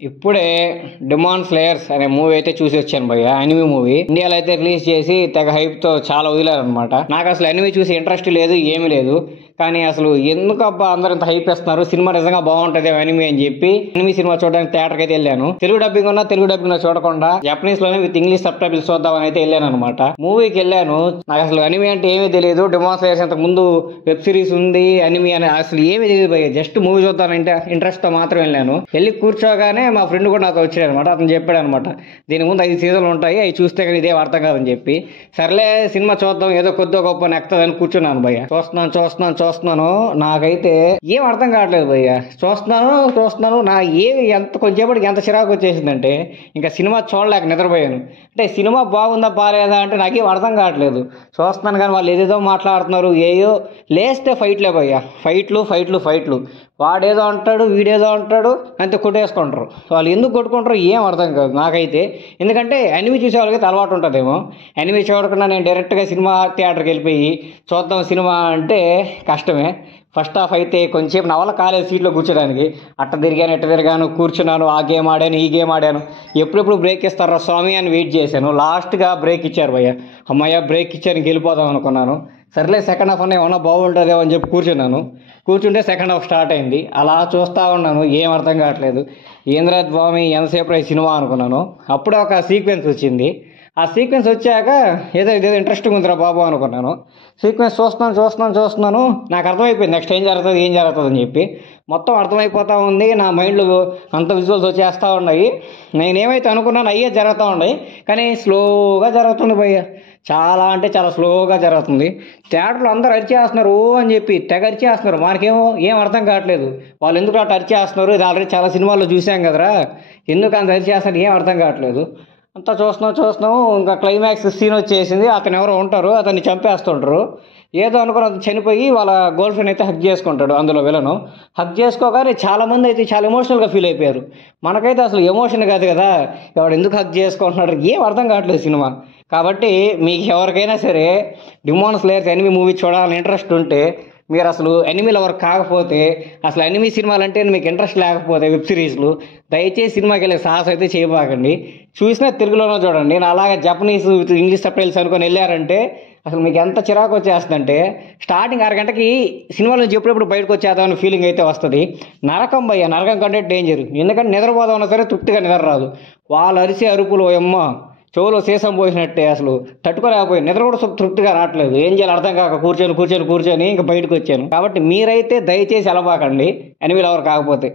ఇప్పుడే 'డిమాన్ స్లేయర్స్' అనే మూవీ అయితే చూసి వచ్చాను భయ్య. అనిమీ మూవీ ఇండియాలో అయితే రిలీజ్ చేసి తెగ హైప్ తో చాలా వదిలారనమాట. నాకు అసలు అనిమీ చూసి ఇంట్రెస్ట్ లేదు, ఏమీ లేదు. కానీ అసలు ఎందుకు అబ్బా అందరూ ఇంత హైప్ ఇస్తున్నారు, సినిమా నిజంగా బాగుంటది అనిమీ అని చెప్పి అనిమీ సినిమా చూడడానికి థియేటర్కి అయితే వెళ్ళాను. తెలుగు డబ్బింగ్ ఉన్నా తెలుగు డబ్బింగ్ లో చూడకుండా జపనీస్ లోనే విత్ ఇంగ్లీష్ సబ్ టైటిల్స్ చూద్దామని అయితే వెళ్ళాను అనమాట. మూవీకి వెళ్ళాను. నాకు అసలు అనిమీ అంటే ఏమీ తెలియదు. 'డిమాన్ స్లేయర్స్' ఇంతకు ముందు వెబ్ సిరీస్ ఉంది, అనిమీ అని అసలు ఏమీ తెలియదు భయ్య. జస్ట్ మూవీ చూద్దానంటే ఇంట్రెస్ట్ తో మాత్రం వెళ్ళాను. వెళ్ళి కూర్చోగానే మా ఫ్రెండ్ కూడా నాతో వచ్చాడు అనమాట. అతను చెప్పాడు అనమాట, దీని ముందు 5 సీజన్లు ఉంటాయి, అవి చూస్తే కానీ ఇదేం అర్థం కాదని చెప్పి. సర్లే సినిమా చూద్దాం, ఏదో కొద్దిగా గొప్ప నెక్కుతుందని కూర్చున్నాను భయ్య. చూస్తున్నాను నాకైతే ఏం అర్థం కావట్లేదు భయ్య. చూస్తున్నాను నా ఏమి కొంచెంసేపటికి ఎంత చిరాకు వచ్చేసిందంటే ఇంకా సినిమా చూడలేక నిద్రపోయాను. అంటే సినిమా బాగుందా బాగాలేదా అంటే నాకేం అర్థం కావట్లేదు. చూస్తున్నాను కానీ వాళ్ళు ఏదేదో మాట్లాడుతున్నారు, ఏయో లేస్తే ఫైట్లే భయ్య. ఫైట్లు వాడేదో అంటాడు, వీడేదో అంటాడు, అంతే కొట్టేసుకుంటారు. వాళ్ళు ఎందుకు కొట్టుకుంటారో ఏం అర్థం కాదు నాకైతే. ఎందుకంటే అనిమీ చూసే వాళ్ళకైతే అలవాటు ఉంటుందేమో. అనిమీ చూడకుండా నేను డైరెక్ట్గా సినిమా థియేటర్కి వెళ్ళిపోయి చూద్దాం సినిమా అంటే కష్టమే. ఫస్ట్ హాఫ్ అయితే కొంచెంసేపు నా వల్ల కాలేదు సీట్లో కూర్చోడానికి. అట్ట తిరిగాను కూర్చున్నాను, ఆ గేమ్ ఆడాను, ఈ గేమ్ ఆడాను. ఎప్పుడెప్పుడు బ్రేక్ ఇస్తారా స్వామి అని వెయిట్ చేశాను. లాస్ట్గా బ్రేక్ ఇచ్చారు భయ్య. అమ్మయ్య బ్రేక్ ఇచ్చారు, గెలిపోదాం అనుకున్నాను. సర్లే సెకండ్ హాఫ్ అనే ఏమన్నా బాగుంటుందేమో అని చెప్పి కూర్చుంటే సెకండ్ హాఫ్ స్టార్ట్ అయింది. అలా చూస్తూ ఉన్నాను, ఏం అర్థం కావట్లేదు. ఏంద్రా స్వామి ఎంతసేపు ఈ సినిమా అనుకున్నాను. అప్పుడే ఒక సీక్వెన్స్ వచ్చింది. ఆ సీక్వెన్స్ వచ్చాక ఏదో ఇంట్రెస్టింగ్ ఉందిరా బాబు అనుకున్నాను. సీక్వెన్స్ చూస్తున్నాను. నాకు అర్థమైపోయింది నెక్స్ట్ ఏం జరుగుతుంది అని చెప్పి. మొత్తం అర్థమైపోతూ ఉంది. నా మైండ్లో అంత విజువల్స్ వచ్చేస్తూ ఉన్నాయి. నేనేమైతే అనుకున్నాను అయ్యే జరుగుతూ ఉన్నాయి, కానీ స్లోగా జరుగుతుంది భయ్య. చాలా అంటే చాలా స్లోగా జరుగుతుంది. థియేటర్లో అందరూ అరిచేస్తున్నారు ఓ అని చెప్పి, తెగ అరిచేస్తున్నారు. మనకేమో ఏం అర్థం కావట్లేదు, వాళ్ళు ఎందుకు అట్లా అరిచేస్తున్నారు, ఇది ఆల్రెడీ చాలా సినిమాల్లో చూసాం కదరా, ఎందుకు అంత అరిచేస్తున్నారు ఏం అర్థం కావట్లేదు. అంతా చూస్తున్నాం. ఇంకా క్లైమాక్స్ సీన్ వచ్చేసింది. అతను ఎవరో ఉంటారు, అతన్ని చంపేస్తుంటారు. ఏదో అనుకుని అతను చనిపోయి వాళ్ళ గర్ల్ ఫ్రెండ్ అయితే హక్ చేసుకుంటాడు. అందులో విలను హక్ చేసుకోగానే చాలామంది అయితే చాలా ఎమోషనల్గా ఫీల్ అయిపోయారు. మనకైతే అసలు ఎమోషన్ కాదు కదా, ఎవడు ఎందుకు హక్ చేసుకుంటున్నాడు ఏం అర్థం కావట్లేదు సినిమా. కాబట్టి మీకు ఎవరికైనా సరే 'డిమాన్ స్లేయర్స్' అనిమీ మూవీ చూడాలని ఇంట్రెస్ట్ ఉంటే, మీరు అసలు ఎనిమీ లవర్ కాకపోతే, అసలు ఎనిమీ సినిమాలు అంటే మీకు ఇంట్రెస్ట్ లేకపోతే వెబ్ సిరీస్లు, దయచేసి సినిమాకి వెళ్ళే సాహసం అయితే చేయబాకండి. చూసినా తెలుగులోనే చూడండి. నేను అలాగే జపనీస్ ఇంగ్లీష్ సబ్ టైటిల్స్ అనుకొని వెళ్ళారంటే అసలు మీకు ఎంత చిరాకు వచ్చేస్తుందంటే, స్టార్టింగ్ అరగంటకి సినిమాల నుంచి ఎప్పుడెప్పుడు బయటకు వచ్చేద్దామని ఫీలింగ్ అయితే వస్తుంది. నరకం భయ్య, నరకం కంటే డేంజర్. ఎందుకంటే నిద్రపోదామన్నా సరే తృప్తిగా నిద్ర రాదు. వాళ్ళు అరిసే అరుపులు అమ్మ చెవులో సీసం పోసినట్టే, అసలు తట్టుకోలేకపోయి నిద్ర కూడా తృప్తిగా రావట్లేదు. ఏం చేయాలి అర్థం కాక కూర్చొని ఇంకా బయటకు వచ్చాను. కాబట్టి మీరైతే దయచేసి అలవాకండి ఎనిమిది లవర్ కాకపోతే.